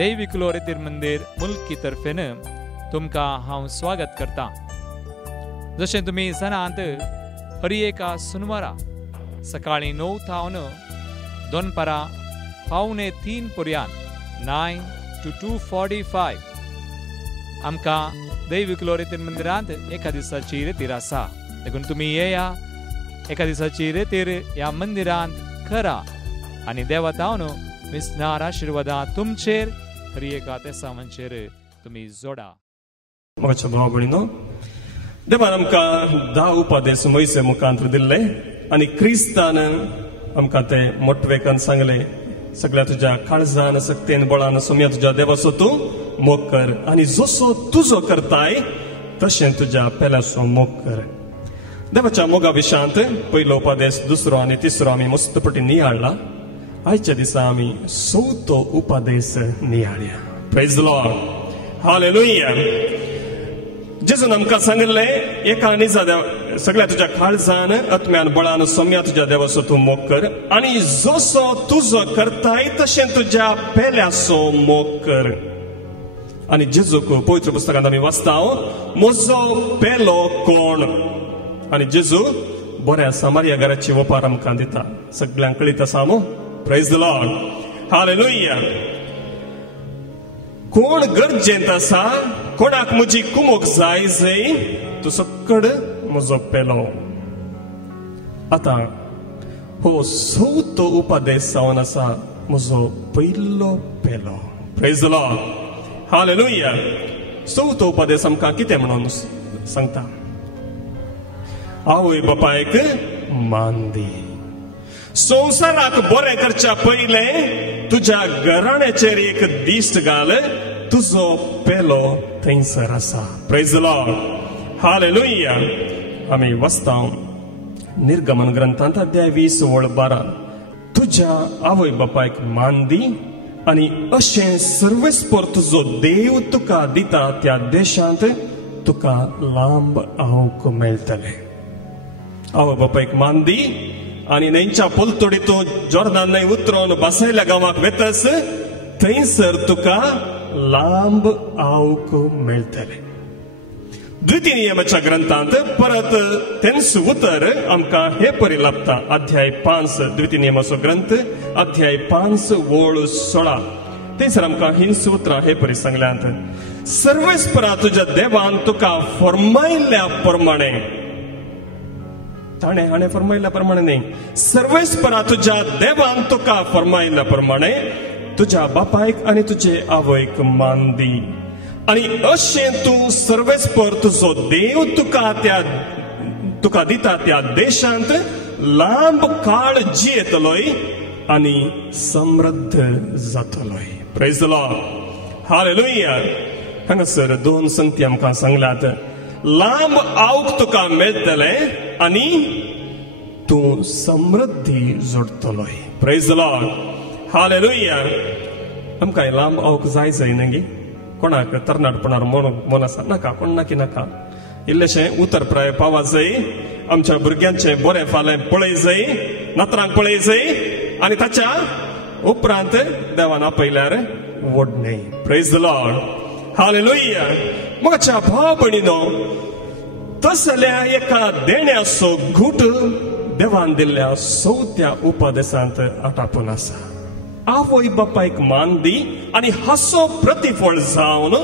दैविक लोरेतीर मंदिर मुल्की तर्फेन तुमका हांव स्वागत करता। जशें तुमी सणांत हर एका सुनवारा सकाळीं 9 थावन दोनपारां 2:45 पर्यंत 9 to 2:45 आमकां दैविक लोरेतीर मंदिरांत एका दिसाची रेतीर आसा। देखून तुमी येया, एका दिसाची रेतीर ह्या मंदिरांत करा आनी देवातावन मिसनार आशिर्वादां तुमचेर हर एका तेसावांचेर तुमी जोडा। म्हज्या भाव भयणीनो, देवान आमकां 10 उपादेश मोइसे मुखांतर दिल्ले आनी क्रिस्तान आमकां ते मोटवेकान सांगले, सगळ्या तुज्या काळजान सक्तेन बळान सोम्या तुज्या देवाचो तूं मोग कर आनी जसो तुजो करताय तशें तुज्या पेल्याचो मोग कर। देवाच्या मोगा विशांत पयलो उपादेश, दुसरो आनी तिसरो आमी मस्तपटी नियाळ्ळा। आयच्या दिसा आमी 4थो उपादेश नियाळया। Praise the Lord, hallelujah. जेजून आमकां सांगले, एका निजा सगळ्या तुज्या काळजान आत्म्यान बळान सोम्या तुज्या देवाचो तूं मोग कर आनी जसो तुजो करताय तशें तुज्या पेल्याचो मोग कर। आनी जेजूक पवित्र पुस्तकांत आमी वाचता, म्हजो पेलो कोण? आनी जेजू बऱ्या सामारिया घराची वपार आमकां दिता। सगळ्यांक कळीत आसा मो? Praise the Lord, hallelujah. कोण गरजेंत आसा, कोणाक म्हजी कुमोक जाय जय, तूं सकड म्हजो पेलो। आतां हो 4थो उपादेश जावन आसा म्हजो पयलो पेलो। Praise the Lord, hallelujah. 4थो उपादेश आमकां कितें म्हणून सांगता? आवय बापायक मान दी। संवसाराक बरें करच्या पयले तुज्या घराण्याचेर एक दिश्ट घाल, तुजो पेलो थंयसर आसा। Praise the Lord, hallelujah. आमी वाचता निर्गमन ग्रंथांत अध्याय 20:12, तुज्या आवय बापायक मान दी आनी अशें सर्वेस्पर तुजो देव तुका दिता त्या देशांत तुका लांब आवक मेळटले। आवय बापायक मान दी आनी न्हंयच्या पलतडीतूं जॉर्दान न्हंय उतरोन बसयल्या गांवाक वेतस, थंयसर तुका लांब आवक मेळटले। द्वितीय नियमाच्या ग्रंथांत परत तेंच उतर आमकां हे परी लाभता। अध्याय 5 द्वितीय नियमाचो ग्रंथ, अध्याय 5 वळ 16। थंयसर आमकां हीं उतरां हे परी सांगल्यांत, सर्वेस्परा तुज्या देवान तुका फर्मायल्ल्या प्रमाणे, ताणें हाणें फर्मायल्ल्या प्रमाणे न्ही, सर्वेस्परा तुज्या देवान तुका फर्मायल्ल्या प्रमाणे तुज्या बापायक आनी तुजे आवयक मान दी आनी अशें तूं सर्वेस्पर तुजो देव तुका दिता त्या देशांत लांब काळ जियेतलोय आनी समृद्ध जातलोय। Praise the Lord, hallelujah. हांगासर 2 संगती आमकां सांगल्यात, लांब आवक तुका मेळटले आनी तूं समृद्धी जोडतलोय। Praise the Lord, hallelujah. आमकां लांब आवक जाय न्ही, कोणाक तरणाटपणार मन आसा नाका, कोण नाकी नाका, इल्लेशें उतर प्राय पावा जाय, आमच्या भुरग्यांचें बरें फालें पळय जाय, नातरांक पळय जाय आनी ताच्या उपरांत देवान आपयल्यार व्हडणें। Praise the Lord, hallelujah. म्हज्या भाव भयणीनो, तसल्या एका देण्याचो घूट देवान दिल्ल्या सौत्या उपदेशांत आटापून आसा. आवय बापायक मान दी आनी हासो प्रतिफळ जावन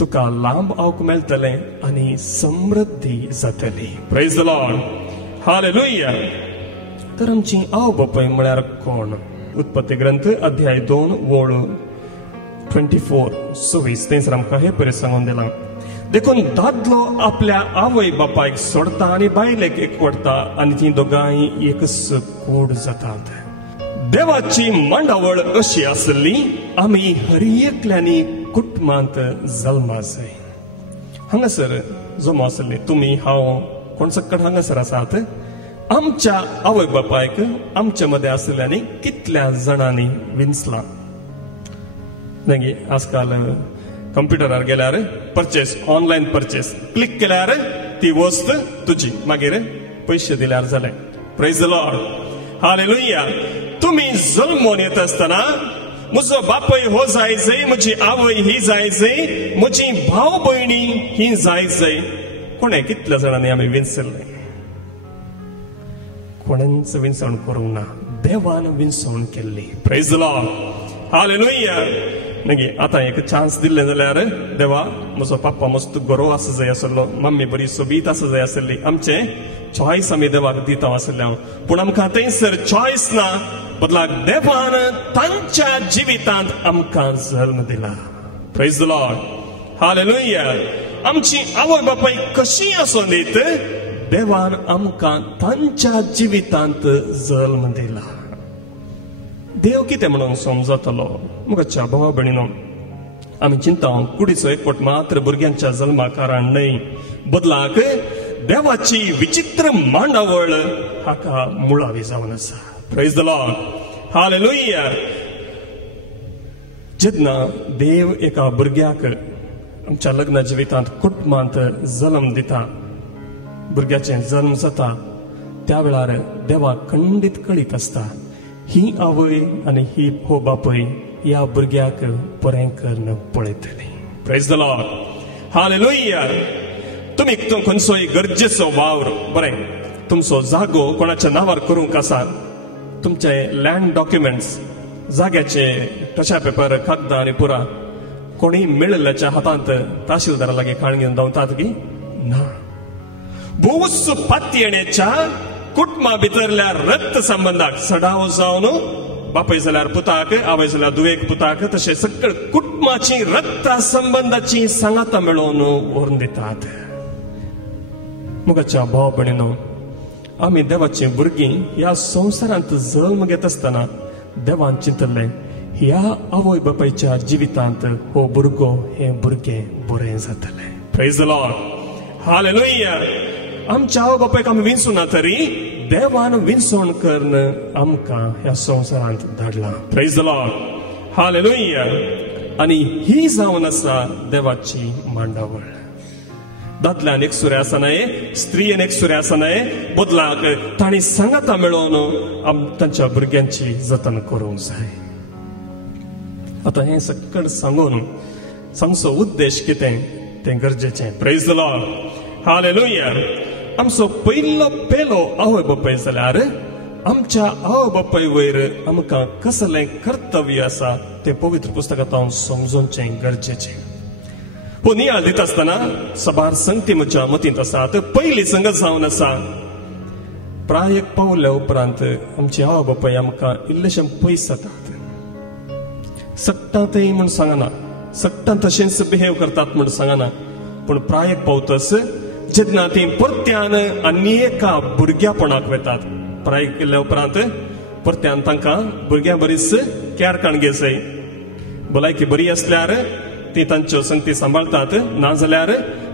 तुका लांब आवक मेळटले आनी समृद्धी जातली. Praise the Lord. हालेलुया. तर आमची आव बापाय म्हळ्यार कोण? उत्पत्ती ग्रंथ अध्याय 2 वळ 24-26 थंयसर आमकां हे पयर सांगून दिलां. देखून दादलो आपल्या आवय बापायक सोडता आनी बायलेक एकवटता आनी ती दोगांय एकच कूड जातात. देवाची मांडावळ अशी आसली आमी हरियेकल्यांनी कुटुंबांत जल्मा जाय. हांगासर जमो आसले तुमी हांव कोण सक्कट हांगासर आसात. आमच्या आवय बापायक आमच्या मदें आसल्यांनी कितल्या जाणांनी विंचलां. नगे आजकाल कंप्युटरार गेल्यार परचेस ऑनलायन परचेस क्लिक केल्यार ती वस्त तुजी मागीर पयशे दिल्यार जालें. Praise the Lord. हालेलुया. तुम्ही जल्मोन येत असताना म्हजो बापय हो जायचंय, म्हजी आवय ही जायचंय, म्हजी भाव भयणी ही जायचंय. कोणे कितल्या जाणांनी आमी विंचल्ले? कोणेंच विंचवण करूंक ना. देवान विंचवण केल्ली. Praise the Lord. हालेलुया. नगे आतां एक चान्स दिल्ले जाल्यार देवा म्हजो पापा मस्त गरो आसा जाय आसलो, मम्मी बरी सोबीत आसा जाय आसली. आमचे चॉयस आमी देवाक दिता आसले हांव. पूण आमकां थंयसर चॉयस ना. बदलाक देवान तांच्या जिवितांत आमकां जल्म दिला. Praise the Lord. हालेलुया. आमची आवय बापाय कशी आसूं दीत देवान आमकां तांच्या जिवितांत जल्म दिला. देव कितें म्हणून समजतलो? मुखाच्या भावा भयणीनो, आमी चिंता कुडीचो एकवट मात्र भुरग्यांच्या जल्मा कारण न्हय, बदलाक देवाची विचित्र मांडावळ हाका मुळावी जावन आसा. Praise the Lord. हालेलुया. जेन्ना देव एका भुरग्याक आमच्या लग्न जिवितांत कुटुंबांत जल्म दिता, भुरग्याचें जल्म जाता, त्या वेळार देवाक खंडीत कळीत आसता. ही आवय आनी ही हो बापय ह्या भुरग्याक बरें करून पळयतली. Praise the Lord. हालेलुया. तुमी खंयचोय गरजेचो वावर बरें तुमचो जागो कोणाच्या नांवार करूंक आसा, तुमचे लँड डॉक्युमेंट्स जाग्याचे टचा पेपर कागदां आनी पुरा कोणी मेळिल्ल्याच्या हातांत तहसीलदारा लागीं काण घेवन धांवतात की ना. भूस पातयेणेच्या कुटुंबा भितरल्या रक्त संबंधाक सडाव जावन बापय जाल्यार पुताक, आवय जाल्यार दुवेक पुताक, तशें सगळ कुटुंबाची रक्त संबंधाची सांगाता मेळोवन व्हरून दितात. मुखाच्या भाव भयणीनो, आमी देवाची भुरगीं ह्या संवसारांत जल्म घेत आसतना देवान चिंतले ह्या आवय बापायच्या जिवितांत हो भुरगो हे भुरगें बरें जातलें. Praise the Lord. हालेलुया. आमच्या आवय बापायक आमी विंचूना तरी देवान विंचवण करून आमकां ह्या संवसारांत धाडला. Praise the Lord. हालेलुया. आनी ही जावन आसा देवाची मांडावळ. दादल्यान एक सुरे आसनाये, स्त्रियेन एक सुरे आसनाये, बदलाक तांणी सांगाता मेळोवन तांच्या भुरग्यांची जतन करूंक जाय. आतां हें सकट सांगून सांगचो उद्देश कितें तें गरजेचें. Praise the Lord. हालेलुया. आमचो पेलो आवय बापाय जाल्यार आमच्या आवय बापाय वयर आमकां कसलें कर्तव्य आसा तें पवित्र पुस्तकांत हांव समजोवचें गरजेचें. हो नियाळ दिता आसतना सबार संगती म्हज्या मतींत आसात. पयली संगत जावन आसा प्रायक पावल्या उपरांत आमची आवय बापाय आमकां इल्लेशें पयस जातात. सक्टांतय म्हूण सांगना, सक्टां तशेंच बिहेव करतात म्हूण सांगना, पूण प्रायक पावतस जेन्ना ती परत्यान आनी एका भुरग्यापणाक वेतात, प्रायक केल्ल्या उपरांत परत्यान तांकां भुरग्यां बरीच कॅर काणगे जाय. भलायकी बरी आसल्यार ती तांच्यो संगती सांबाळतात, नाजाल्यार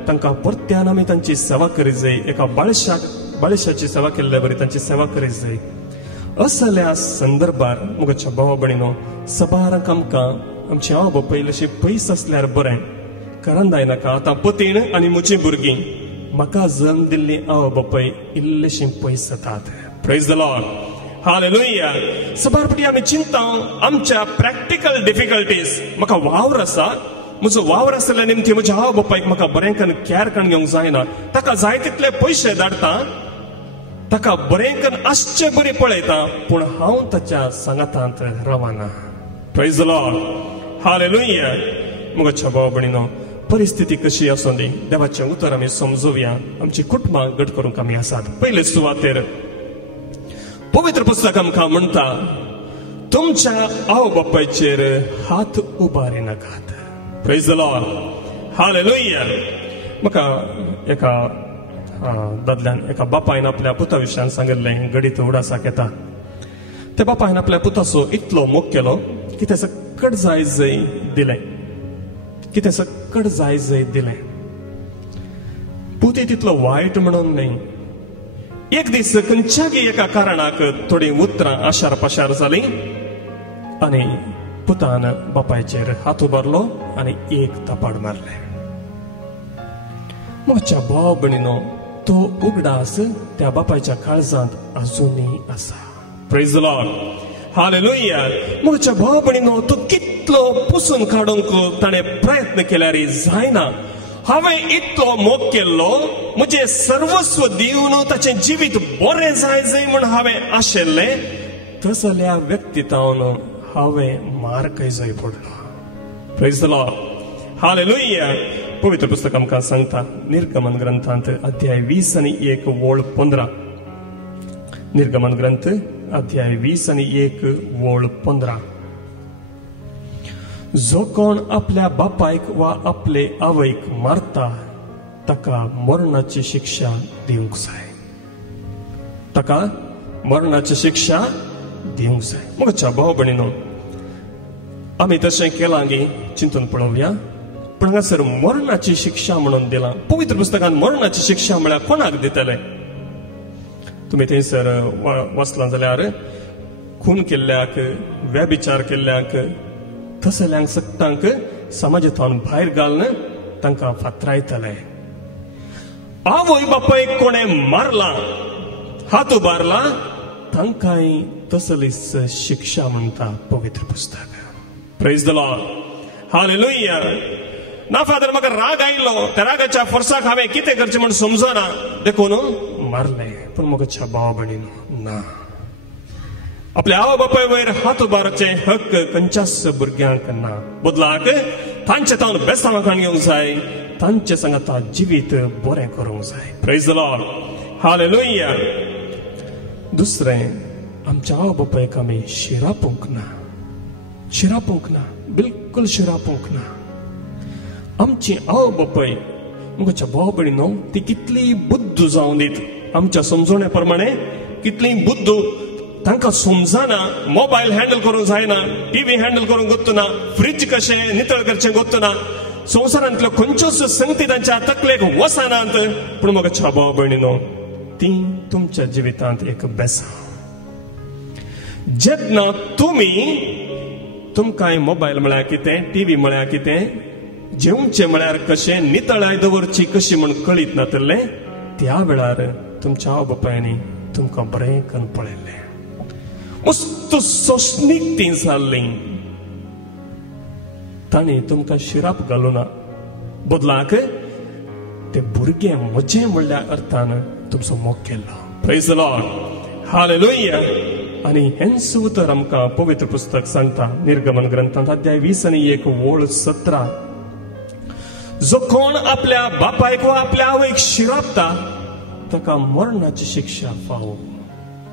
तांकां परत्यान आमी तांची सेवा करीत जाय. एका बाळशाची सेवा केल्ल्या बरी तांची सेवा करीत जाय. असल्या संदर्भार मुखाच्या भावा भयणीनो, सबाराक आमकां आमची आवय बापाय इल्लेशी पयस आसल्यार बरें. कारण जायनाका आतां पतीन आनी म्हजीं भुरगीं म्हाका जल्म दिल्ली आवय बापाय इल्लेशीं पयस जातात. Praise the Lord. हालेलुया. सबार फावटी आमी चिंता आमच्या प्रॅक्टिकल डिफिकल्टीज. म्हाका वावर आसा, म्हजो वावर आसल्या निमती म्हज्या आवय बापायक म्हाका बरें करून कॅर करून घेवंक जायना, ताका जाय तितले पयशे धाडटा, ताका बरें करून आसचे बरी पळयता, पूण हांव ताच्या सांगातांत रावना. Praise the Lord, hallelujah. म्हज्या भाव भयणीनो, परिस्थिती कशी आसूं दी, देवाचें उतर आमी समजूया. आमची कुटुंबां घट करूंक आमी आसात. पयले सुवातेर पवित्र पुस्तक आमकां म्हणटा, तुमच्या आवय बापायचेर हात उबारी नाकात. Praise the Lord, hallelujah. म्हाका एका दादल्यान, एका बापायन आपल्या पुता विशयान सांगिल्लें, घडीत उडासाक येता. त्या बापायन आपल्या पुताचो इतलो मोग केलो की ते सकट जाय जय दिलें, कितें सकट जाय जय दिलें. पुती तितलो वायट म्हणून न्ही. एक दीस खंयच्याय एका कारणाक थोडी उतरां आशार पाशार जाली आनी पुतान बापायचेर हात उबारलो आनी एक थापाड मारलें. म्हज्या भाव भयणीनो, तो उगडास त्या बापायच्या काळजांत अजुनूय आसा. Praise the Lord, hallelujah. म्हज्या भाव भयणीनो, तो कितलो पुसून काडूंक ताणें प्रयत्न केल्यार जायना. हांवें इतलो मोग केल्लो, म्हजें सर्वस्व दिवन ताचें जिवीत बरें जाय जय म्हूण हांवें आशिल्लें, तसल्या व्यक्तितावन हांवें मारकय जय पडलो. Praise the Lord, hallelujah. पवित्र पुस्तक आमकां सांगता, निर्गमन ग्रंथांत अध्याय 20 आनी 1 वोळ 15. निर्गमन ग्रंथ अध्याय 20 आनी 1 वोळ 15. जो कोण आपल्या बापायक वा आपले आवयक मारता, ताका मरणाची शिक्षा दिवंक जाय. ताका मरणाची शिक्षा दिवंक जाय. म्हज्या भाव भयणीनो, आमी तशें केलां गी चिंतून पळोवया. पण हांगासर मरणाची शिक्षा म्हणून दिलां. पवित्र पुस्तकान मरणाची शिक्षा म्हळ्यार कोणाक दितले? तुमी थंयसर वाचलां जाल्यार खून केल्ल्याक, व्यभिचार केल्ल्याक, तसल्यांक सक्तांक समाजांतल्यान भायर घालून तांकां फातरायतले. आवय बापायक कोणें मारला, हात उबारला, तांकांय तसलीच शिक्षा म्हणटा पवित्र पुस्तक. Praise the Lord, hallelujah. ना फादर, म्हाका राग आयलो, त्या रागाच्या फोर्साक हांवें कितें करचें म्हूण समजना देखून मारलें. पूण म्हज्या भाव भयणीनो, ना. आपल्या आवय बापाय वयर हात उबारचे हक्क खंयच्याच भुरग्यांक ना. बदलाक तांचे तावन बेसांवां घेवंक जाय, तांचे सांगाता जिवीत बरें करूंक जाय. Praise the Lord, hallelujah. दुसरें, आमच्या आवय बापायक आमी शिरापूंक ना. शिरापूंक ना, बिलकुल शिरापूंक ना. आमची आवय बापाय, म्हज्या भाव भयणीनो, ती कितली बुद्ध जावन दीत. आमच्या समजोण्या प्रमाणे कितली बुद्ध तांकां समजना. मोबायल हँडल करूंक जायना, टीव्ही हँडल करूंक गोत्तुना, फ्रीज कशें नितळ करचें गोत्तुना, संवसारांतल्यो खंयच्योच संगती तांच्या तकलेक वचनात. पूण म्हज्या भाव भयणीनो, ती तुमच्या जिवितांत एक बेसांव. जेन्ना तुमकांय मोबायल म्हळ्यार कितें, टीव्ही म्हळ्यार कितें, जेवचें म्हळ्यार कशें, नितळाय दवरची कशी म्हूण कळीत नातलें, त्या वेळार तुमच्या आवय बापायनी तुमकां बरें करून पळयल्लें. मस्त सोसणीक ती जाल्लीं. तांणी तुमकां शिराप घालूना. बदलाक ते भुरगे म्हजें म्हणल्या अर्थान तुमचो मोग केल्लो. Praise the Lord, hallelujah. आनी हेंच उतर आमकां पवित्र पुस्तक सांगता, निर्गमन ग्रंथांत अध्याय 20 आनी 1 वोळ 17. जो कोण आपल्या बापायक वा आपल्या आवयक शिरापता, ताका मरणाची शिक्षा फावो.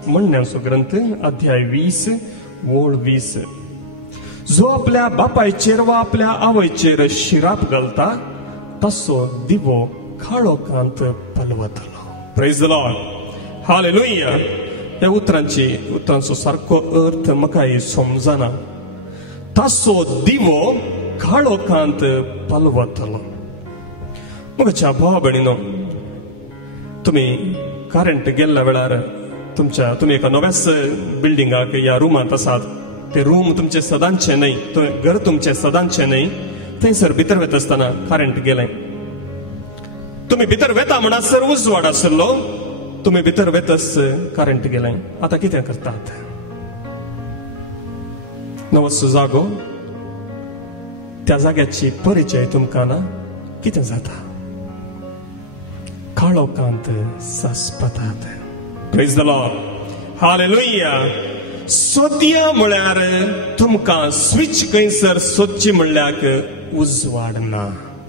म्हणण्याचो ग्रंथ अध्याय 20 वोळ 20. जो आपल्या बापायचेर वा आपल्या आवयचेर शिराप घालता, तसो दिवो काळोखांत पलवतलो. Praise the Lord, hallelujah. ह्या उतरांचो सारको अर्थ म्हाकाय समजना. तसो दिवो काळोखांत पलवतलो. म्हज्या भाव भयणीनो, तुमी करंट गेल्ल्या वेळार तुमी एका नव्याच बिल्डिंगाक या रुमांत आसात. ते रूम तुमचे सदांचे न्हय, घर तुमचे सदांचे न्हय. थंयसर भितर वता आसतना करंट गेलें. तुमी भितर वेता म्हणसर उजवाड आशिल्लो, तुमी भितर वेतस करंट गेलें. आतां कितें करतात? नवो जागो त्या जाग्याची परिचय तुमकां ना कितें जाता? काळोखांत सासपतात. Praise the Lord. हालेलुया. सोदया म्हळ्यार तुमकां स्विच खंयसर सोदची म्हणल्यार उजवाड ना.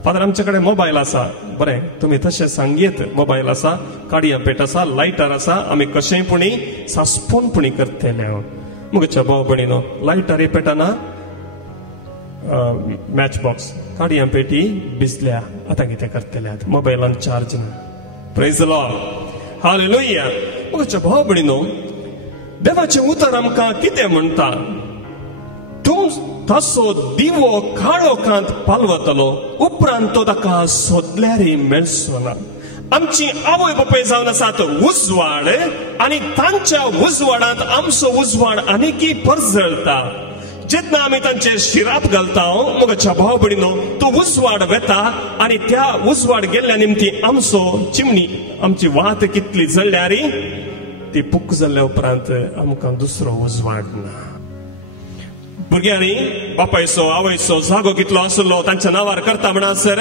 फादर आमचे कडेन मोबायल आसा, बरें, तुमी तशें सांगीत मोबायल आसा, काडया पेट आसा, लायटर आसा, आमी कशेंपणी सासपोनपणी करतले. मुगेच्या भाव भयणीनो, लायटर पेटना, मॅच बॉक्स काडया पेटी भिजल्या, आतां कितें करतले? मोबायलान चार्ज ना. Praise the Lord. हालेलुया. मुगेच्या भाव भयणीनो, देवाचें उतर आमकां कितें म्हणटा? तूं तसो दिवो काळोखांत पालवतलो, उपरांत तो ताका सोदल्यारय मेळचो ना. आमची आवय बापूय जावन आसात उजवाड, आनी तांच्या उजवाडांत आमचो उजवाड आनीकय परजळटा. जेन्ना आमी तांचे शिराप घालता, मुगाच्या भाव भयणीनो, तो उजवाड वेता, आनी त्या उजवाड गेल्ल्या निमती आमचो चिमणी, आमची वात कितली जळल्यार ती पुक्क जाल्ल्या उपरांत आमकां दुसरो उजवाड ना. भुरग्यांनी बापायचो आवयचो जागो कितलो आसलो तांच्या नांवार करता म्हणसर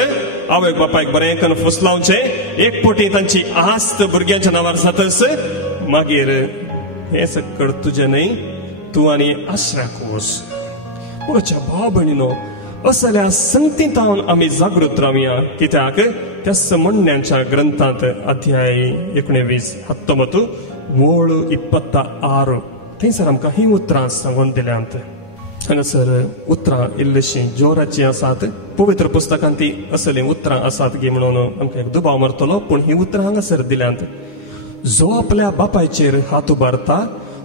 आवयक बापायक बरें करून फुस लावचे. एक पोटी तांची आस्त भुरग्यांच्या नांवार जातस, मागीर हे सकड तुजें न्हय, तूं आनी आश्र्याक वच. म्हज्या भाव भयणीनो, असल्या संगतींत आमी जागृत रावया. कित्याक त्या म्हणण्याच्या ग्रंथांत अध्याय 19:19 वोळ 26 थंयसर आमकां ही उतरां सांगून दिल्यांत. हांगासर उतरां इल्लीशीं जोराचीं आसात. पवित्र पुस्तकांत ती असलीं उतरां आसात गे म्हणून आमकां एक दुबाव मारतलो, पूण ही उतरां हांगासर दिल्यांत. जो आपल्या बापायचेर हात उबारता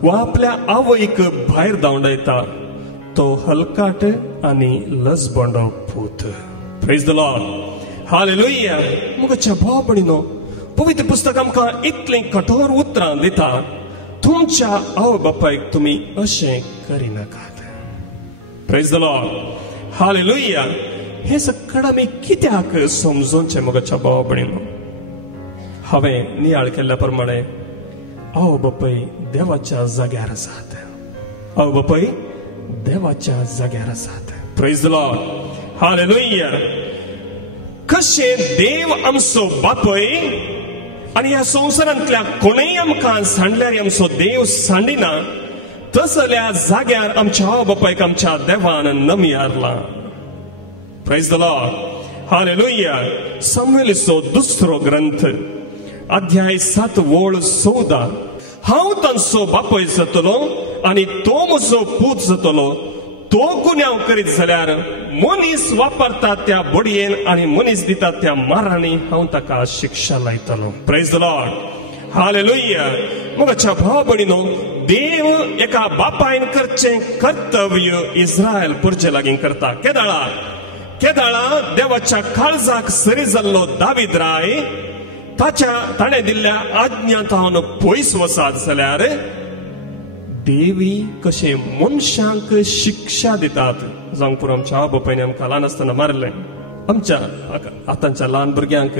वा आपल्या आवयक भायर धांवडायता, तो हलकाट आनी लजबंडो पूत. Praise the Lord. हालेलुया. मुगाच्या भाव भयणीनो, पवित्र पुस्तक आमकां इतलीं कठोर उतरां दिता. तुमच्या आवय बापायक तुमी अशें करिनाकात. Praise the Lord. हालेलुया. हे सकड आमी कित्याक समजोवचें मुगाच्या भाव भयणीनो? हांवें नियाळ केल्ल्या प्रमाणे आवय बापाय देवाच्या जाग्यार आसात. आवय बापाय देवाच्या जाग्यार आसात. Praise the Lord. हालेलुया. कशें देव आमचो बापय आनी ह्या संवसारांतल्या कोणेय आमकां सांडल्यार आमचो देव सांडिना, तसल्या जाग्यार आमच्या आवय बापायक आमच्या देवान नमी हारला. Praise the Lord. हालेलुया. सामुएलीचो दुसरो ग्रंथ अध्याय 7 वोळ 14. हांव तांचो बापय जातलो आनी तो म्हजो पूत जातलो. तो गुन्यांव करीत जाल्यार मनीस वापरता त्या बडयेन आनी मनीस दिता त्या मारांनी हांव ताका शिक्षा लायतलो. Praise the Lord. हालेलुया. मुगाच्या भाव भयणीनो, देव एका बापायन करचें कर्तव्य इस्रायल पुरचे लागीं करता. केदाळा देवाच्या काळजाक सरी जाल्लो दावीद राय ताणें दिल्ल्या आज्ञांतावन पयस वसात जाल्यार देवी कशें मनशांक शिक्षा दितात. जावंक पुरो आमच्या आवय बापायनी आमकां ल्हान आसतना मारलें. आमच्या आतांच्या ल्हान भुरग्यांक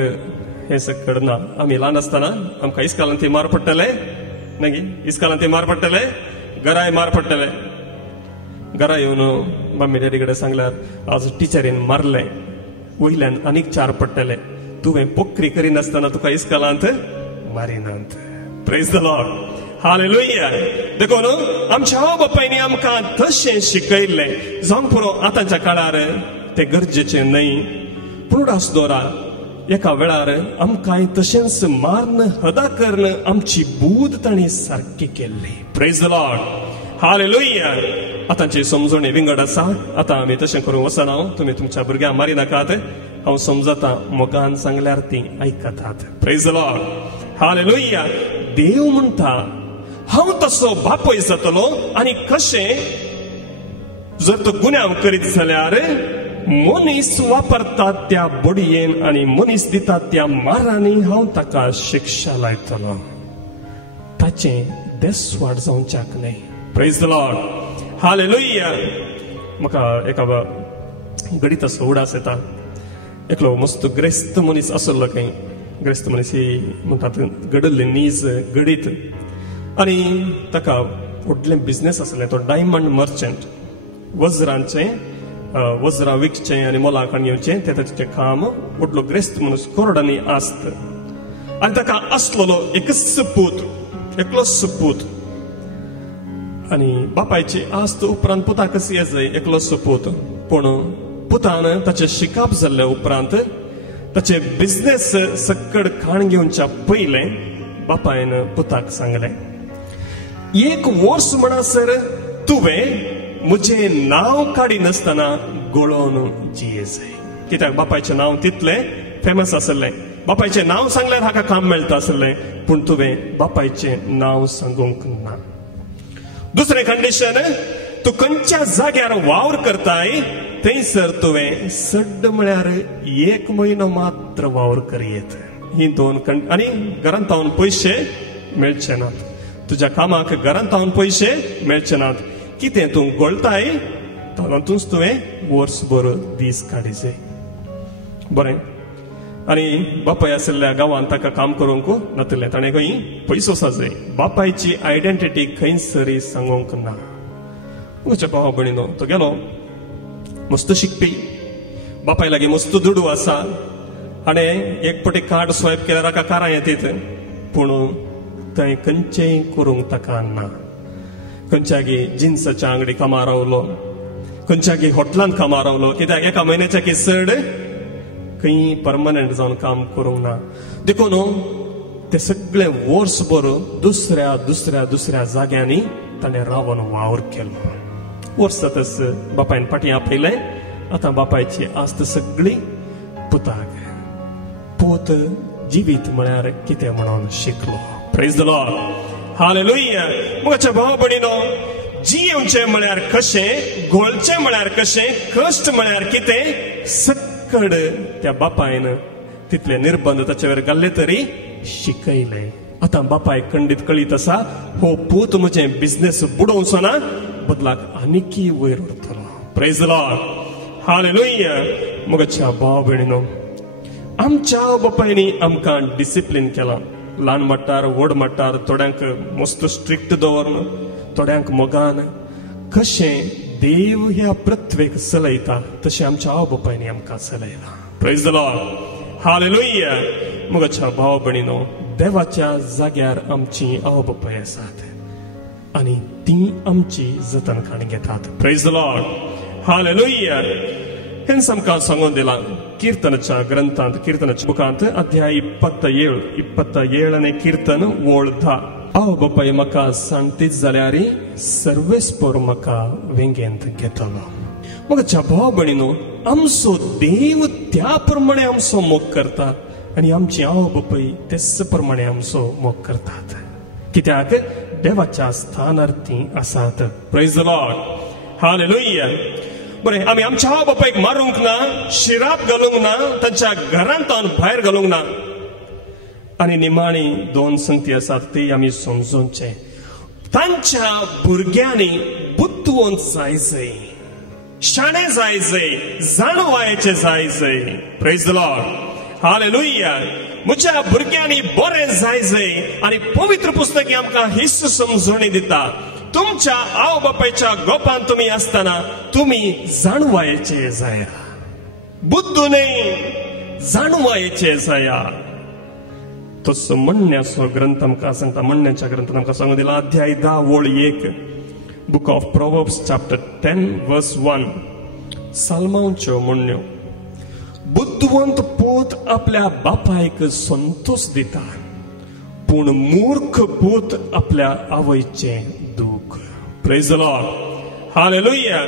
हे सकड ना. आमी ल्हान आसतना आमकां इस्कालांत ती मार पडटले न्ही, इस्कालांत ती मार पडटले, घराय मार पडटले. घरा येवन मम्मी डॅडी कडेन सांगल्यार आज टिचरीन मारलें, वयल्यान आनीक 4 पडटले. तुवें पोखरी करिनासतना तुका इस्कालांत मारिनात. Praise the Lord. हालेलुया. देखून आमच्या आवय बापायनी आमकां तशें शिकयल्लें. जावंक पुरो आतांच्या काळार तें गरजेचें न्हय. पुरुडास दवरा. एका वेळार आमकां तशेंच मारन हदा करन आमची बूद तांणी सारकी केल्ली. Praise the Lord. हालेलुया. आतांची समजणी विंगड आसा. आतां आमी तशें करूंक वचना. तुमी तुमच्या भुरग्यांक मारिनाकात. हांव समजता मोगान सांगल्यार ती आयकतात. Praise the Lord. हालेलुया. देव म्हणटा हांव तसो बापय जातलो आनी कशें जर तो गुन्यांव करीत जाल्यार मनीस वापरतात त्या बडयेन आनी मनीस दितात त्या मारांनी हांव ताका शिक्षा लायतलो. ताचें देसवाड जावच्याक न्हय. Praise the Lord. हालेलुया. म्हाका एका गडीत उडास येता. एकलो मस्त ग्रेस्त मनीस आसलो खंय. ग्रेस्त मनीस ही म्हणटात गडल्ली नीज गडीत आनी ताका व्हडलें बिझनेस आसलें. तो डायमंड मर्चंट, वज्रांचें वज्रां विकचें आनी मोलांकण घेवचें तें ताचें काम उठलो ग्रेस्त मनीस कोरडांनी आसता आनी ताका आसलेलो एकच पूत एकलोच पूत आनी बापायची आस्त उपरांत पुताकच येजय एकलोच पूत पूण पुतान ताचें शिकाप जाल्ल्या उपरांत ताचे बिझनेस सक्कड खाण घेवच्या पयलें बापायन पुताक सांगलें एक वर्स म्हणसर तुवें म्हजें नांव काडी नासतना गळोवन जियेजय कित्याक बापायचें नांव तितलें फेमस आसलें बापायचें नांव सांगल्यार हाका काम मेळटा आसलें पूण तुवें बापायचें नांव सांगूंक ना दुसरें कंडिशन तूं खंयच्या जाग्यार वावर करताय थंयसर तुवें सड्ड म्हळ्यार 1 म्हयनो मात्र वावर करियेत ही दोन आनी घरांत तावन पयशे मेळचे नात तुज्या कामाक घरांत तावन पयशे मेळचे नात कितें तूं गळताय तातूंच तुवें वर्सभर दीस काडीचे बरें आनी बापाय आशिल्ल्या गांवांत ताका काम करूंक नातलें ताणें खंय पयसो साजय बापायची आयडेंटिटी खंयसरी सांगूंक ना म्हज्या भावा भयणीनो तो गेलो मस्त शिकपी बापाय लागीं मस्त दुडू आसा आनी एक पटी कार्ड स्वायप केल्यार ताका कारां येतात पूण थंय खंयचेंय करूंक ताका ना खंयच्यागी जिन्साच्या अंगडी कामां रावलो खंयच्यागी हॉटेलांत कामां रावलो कित्याक एका म्हयन्याच्या चड खंय परमनंट जावन काम करूंक ना देखून ते सगळे वर्सभर दुसऱ्या दुसऱ्या दुसऱ्या जाग्यांनी ताणें रावन वावर केलो वर्स जातच बापायन फाटीं आपयलें आतां बापायची आस्त सगळी पुताक पूत जिवीत म्हळ्यार कितें म्हणून शिकलो प्रेज द लॉर्ड हालेलुया म्हज्या भाव भयणीनो जियेवचें म्हळ्यार कशें गोळचें म्हळ्यार कशें कश्ट म्हळ्यार कितें सक्कड त्या बापायन तितले निर्बंध ताचे वयर घाल्ले तरी शिकयले आतां बापाय खंडीत कळीत आसा हो पूत म्हजें बिझनेस बुडोवचो ना बदलाक आनीकी वयर व्हरतलो प्रेज द लॉर्ड हालेलुया म्हज्या भाव भयणीनो आमच्या बापायनी आमकां डिसिप्लीन केला ल्हान मट्टार व्हड मट्टार थोड्यांक मस्त स्ट्रिक्ट दवरून थोड्यांक मोगान कशें देव ह्या पृथ्वेक चलयता तशें आमच्या आवय बापायनी आमकां चलयला प्रेज द लॉर्ड हालेलुया म्हज्या भाव भयणीनो देवाच्या जाग्यार आमची आवय बापाय आसात आनी ती आमची जतनखाण घेतात प्रेज द लॉर्ड हालेलुया हें आमकां सांगून दिलां कीर्तनाच्या ग्रंथांत कीर्तनाच्या बुकांत अध्याय 27 कीर्तन वोळ 10 हांव बापाय म्हाका सांगतीत जाल्यार सर्वेस्पर म्हाका वेंगेंत घेतलो म्हज्या भाव भयणीनो आमचो देव त्या प्रमाणे आमचो मोग करता आनी आमची आवय बापाय तेच प्रमाणे आमचो मोग करतात कित्याक देवाच्या स्थानार तीं आसात प्रेज द लॉर्ड हालेलुया बरें आमी आमच्या आवय बापायक मारूंक ना शिराप घालूंक ना तांच्या घरांत तावन भायर घालूंक ना आनी निमाणी 2 संगती आसात ती आमी समजोवचें तांच्या भुरग्यांनी बुद्धवंत जायचें शाणे जायचें जाणवायेचें जायचें प्रेज द लॉर्ड हालेलुया म्हज्या भुरग्यांनी बरें जायचें आनी पवित्र पुस्तकी आमकां हिस्स समजोवणी दिता तुमच्या आवय बापायच्या गोपान तुम्ही आसतना तुम्ही जाणवायेचे जाया बुद्धूने जाणवायेचे जाया तसो म्हणण्याचो ग्रंथ आमकां सांगता म्हणण्याच्या ग्रंथान आमकां सांगून दिला अध्याय 10 वोळ 1 बुक ऑफ प्रोवर्ब्स चॅप्टर 10 वर्स 1 साल्मांच्यो म्हणण्यो बुद्धवंत पूत आपल्या बापायक संतोष दिता पूण मूर्ख पूत आपल्या आवयचे दूख प्रेज द लॉर्ड हालेलुया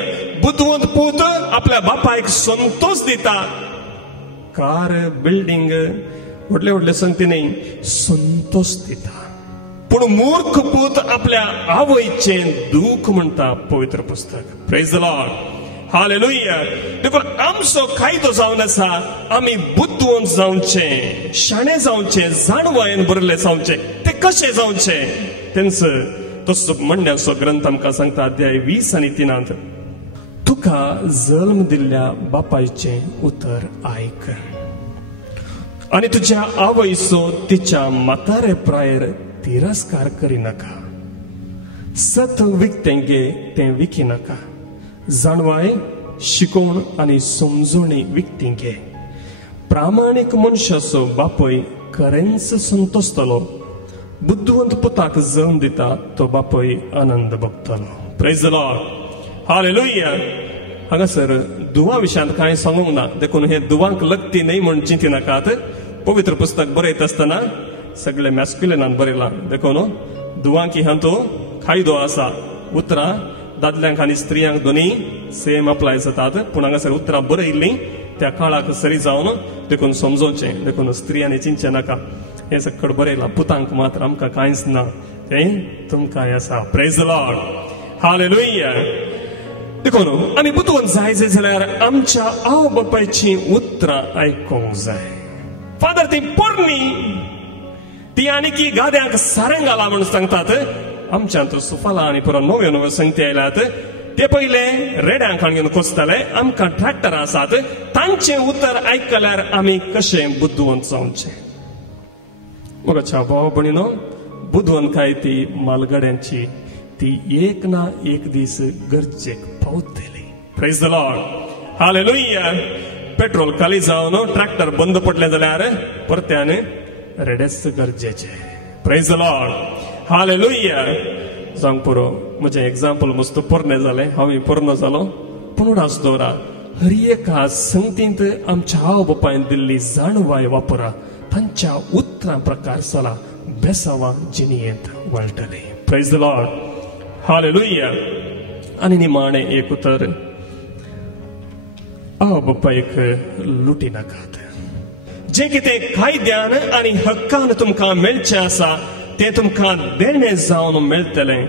बुद्धवंत पूत आपल्या बापायक संतोष दिता कार बिल्डिंग व्हडले व्हडले संगतीने संतोष दिता पूण मूर्ख पूत आपल्या आवयचे दूख म्हणटा पवित्र पुस्तक प्रेज द लॉर्ड हालेलुया देखून आमचो कायदो जावन आसा आमी बुद्धवंत जावचे शाणे जावचे जाणवायेन भरले जावचे ते कशे जावचे तेंच तसो म्हणण्याचो ग्रंथ आमकां सांगता अध्याय 20 आनी 3 तुका जल्म दिल्ल्या बापायचे उतर आयक आनी तुज्या आवयचो तिच्या म्हातारे प्रायर तिरस्कार करिनाका सत विकतें गे तें विकी नाका जाणवाय शिकोवण आनी समजोवणी विकती घे. प्रामाणीक मनशाचो बापूय खरेंच संतोसतलो. बुद्धवंत पुताक जळून दिता तो बापूय आनंद भोगतलो. Praise the Lord. हालेलुया. हांगासर दुवा विशयांत कांय सांगूंक ना, देखून हे दुवांक लगती न्ही म्हूण चिंती नाकात. पवित्र पुस्तक बरयत आसतना सगळे मॅस्क्युलिनान बरयलां. देखून दुवांक हातूं कायदो आसा. उतरां दादल्यांक आनी स्त्रियांक दोनी सेम अप्लाय जातात, पूण हांगासर उतरां बरयल्लीं त्या काळाक सरी जावन देखून समजोवचें. देखून स्त्रियांनी चिंतचें नाका. हें सकट बरयलां. पुतांक मात्र आमकां कांयच ना, तें तुमकांय आसा. Praise the Lord. हालेलुया. देखून आमी बुद्धवंत जायचे जाल्यार आमच्या आवय बापायची उतरां आयकूंक जाय. फादर ती पोरणी ती आनीकी गाद्यांक सारें घाला म्हूण सांगतात. आमच्यांत सुफाला आनी पुरो नव्यो नव्यो संगती आयल्यात. ते पयले रेड्यांक घेवन कोसताले. आमकां ट्रॅक्टरां आसात. तांचें उतर आयकल्यार आमी कशें बुद्धवंत जावचें. मोगाच्या भाव भयणीनो, बुद्धवंतकाय ती मालगाड्यांची ती एक ना एक दीस गरजेक पावतली. Praise the Lord. Hallelujah. Petrol खाली जावन ट्रॅक्टर बंद पडले जाल्यार परत्यान रेडेच गरजेचे. Praise the Lord. हालेलुया. जावंक पुरो म्हजें एग्जाम्पल मस्त पोरणे जालें. हांवूय पोरनो जालो. पूण उडास दवरा. हर एका संगतींत आमच्या आवय बापायन दिल्ली जाणवाय वापरा. तांच्या उतरां प्रकार सला बेसावां जिणेंत वळटली. Praise the Lord. हालेलुया. आनी निमाणें एक उतर. आवय बापायक लुटी नाकात. जें कितें कायद्यान आनी हक्कान तुमकां मेळचें आसा तें तुमकां देणें जावन मेळटलें.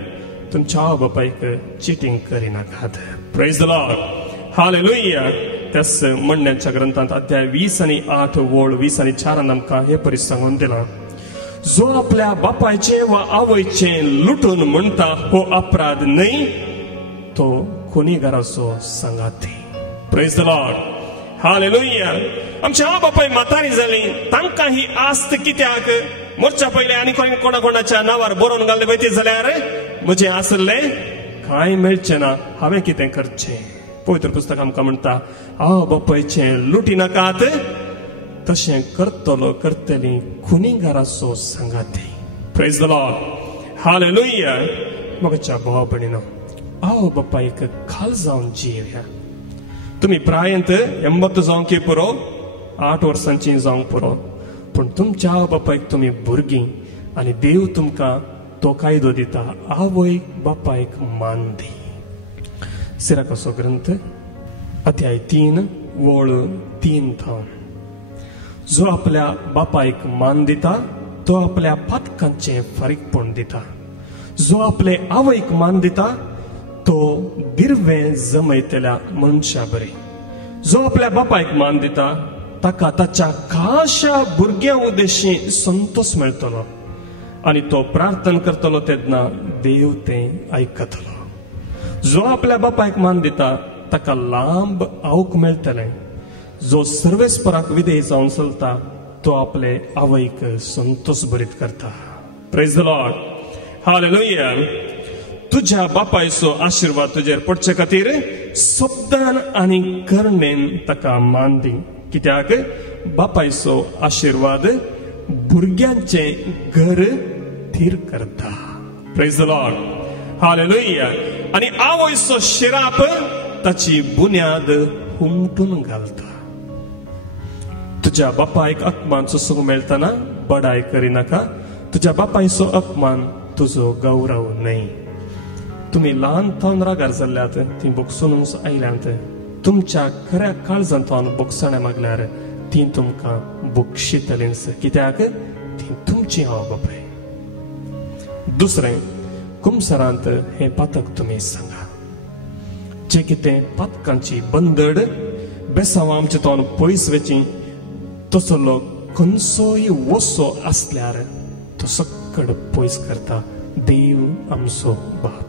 तुमच्या आवय बापायक चिटींग करिनाकात. Praise the Lord. हालेलुया. त्याच म्हणण्याच्या ग्रंथांत अध्याय 20 आनी 8 वळ 20 आनी 4 आमकां हे परीस सांगून दिलां. जो आपल्या बापायचे वा आवयचे लुटून म्हणटा हो अपराध न्ही, तो खुनीगाराचो संगाती. Praise the Lord. हालेलुया. आमच्या आवय बापाय म्हातारी जाली. तांकां ही आस्त कित्याक? मोरच्या पयले आनी कोणाच्या नांवार बरोवन घाल्ले वयते जाल्यार म्हजें आसलें कांय मेळचें ना. हांवें कितें करचें? पवित्र पुस्तक आमकां म्हणटा आवय बापायचें लुटी नाकात, तशें करतलो करतली खुनीगाराचो संगाती. Praise the Lord. हालेलुया. मोगाच्या भाव भयणीनो, आवय बापायक खाल जावन जिया. तुमी प्रायंत 80 जावंक पुरो, 8 वर्सांची जावंक पुरो, पूण तुमच्या आवय बापायक तुमी भुरगीं आनी देव तुमकां तो कायदो दिता. आवय बापायक मान दी. सिराकाचो ग्रंथ अध्याय 3 वळ 3 थावन. जो आपल्या बापायक मान दिता तो आपल्या पातकांचें फारीकपण दिता. जो आपले आवयक मान दिता तो दिर्वें जमयतल्या मनशा बरी. जो आपल्या बापायक मान दिता ताका ताच्या खाशा भुरग्यां उद्देशी संतोष मेळटलो आनी तो प्रार्थना करतलो तेन्ना देव तें आयकतलो. जो आपल्या बापायक मान दिता ताका लांब आवक मेळटलें. जो सर्वेस्पराक विधेय जावन चलता तो आपले आवयक संतोष भरीत करता. Praise the Lord. हालेलुया. तुझ्या बापायचो आशिर्वाद तुजेर पडचे खातीर शब्दान आनी करणेन ताका मान दी. कित्याक बापायचो आशिर्वाद भुरग्यांचें घर थीर करता. Praise the Lord. हालेलुया. आनी आवयचो शिराप ताची बुन्याद हुमटून घालता. तुझ्या बापायक अपमानचो सुख मेळटना बडाय करिनाका. तुझ्या बापायचो अपमान तुजो गौरव न्ही. तुम्ही ल्हान थावन रागार जाल्ल्यात, ती बोगसून आयल्यांत तुमच्या खऱ्या काळजांतल्यान बोगसणे मागल्यार ती तुमकां बोगशितलींच. कित्याक ती तुमची आवय बापाय. दुसरें, कुमसारांत हे पातक तुमी सांगा. जे कितें पातकांची बंदड बेसांवां आमचे तोंड पयस वेची तसलो खंयचोय वसो आसल्यार तो सक्कड पयस करता देव आमचो बाप.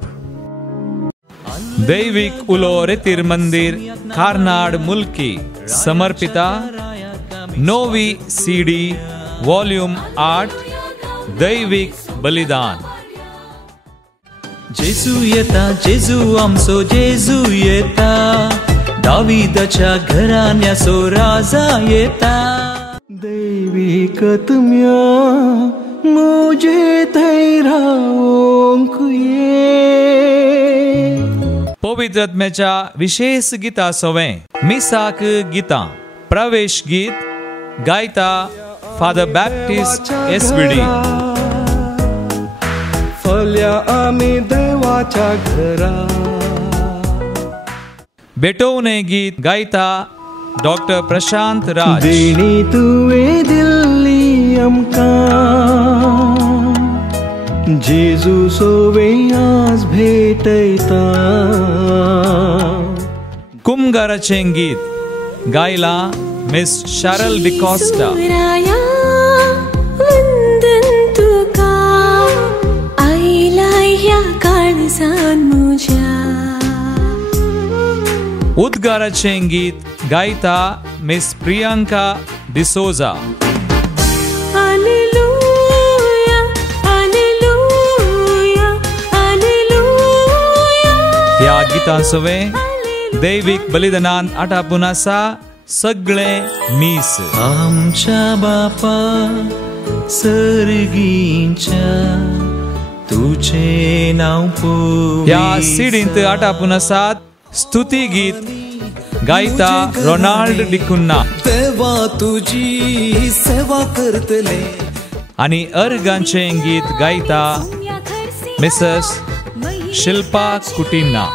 दैविक उलो रेतीर मंदिर कार्नाड मुल्की समर्पिता 9वी CD वॉल्यूम 8 दैविक बलिदान. जेजू येता, जेजू आमचो जेजू येता, दाविदाच्या घराण्याचो राजा येता दैविकतम्या मुझे थंय रावंक ये. पवित्र आत्म्याच्या विशेष गिता सवें मिसाक गितां प्रवेश गीत गायता फादर बॅप्टिस्ट एसबीडी. फल्या आमी देवाच्या घरा. बेटोवने गीत गायता डॉक्टर प्रशांत राज. देणी तुवें दिल्ली आमकां जेजू सोवें आज भेटयता. कुमगाराचें गीत गायला मिस शारल डिकॉस्टा. उद्गाराचें गीत गायता मिस प्रियांका डिसोजा. ह्या गितां सवें दैवीक बलिदानांत आटापून आसा सगळें मीस. आमच्या बापा सर्गीच्या तुझे नाव ह्या सिडींत आटापून आसात स्तुती गीत गायता रोनाल्ड डिकुन्ना. देवा तुझी सेवा करतले. आनी अर्गांचें गीत गायता मिसेस शिल्पा कुटिन्ना.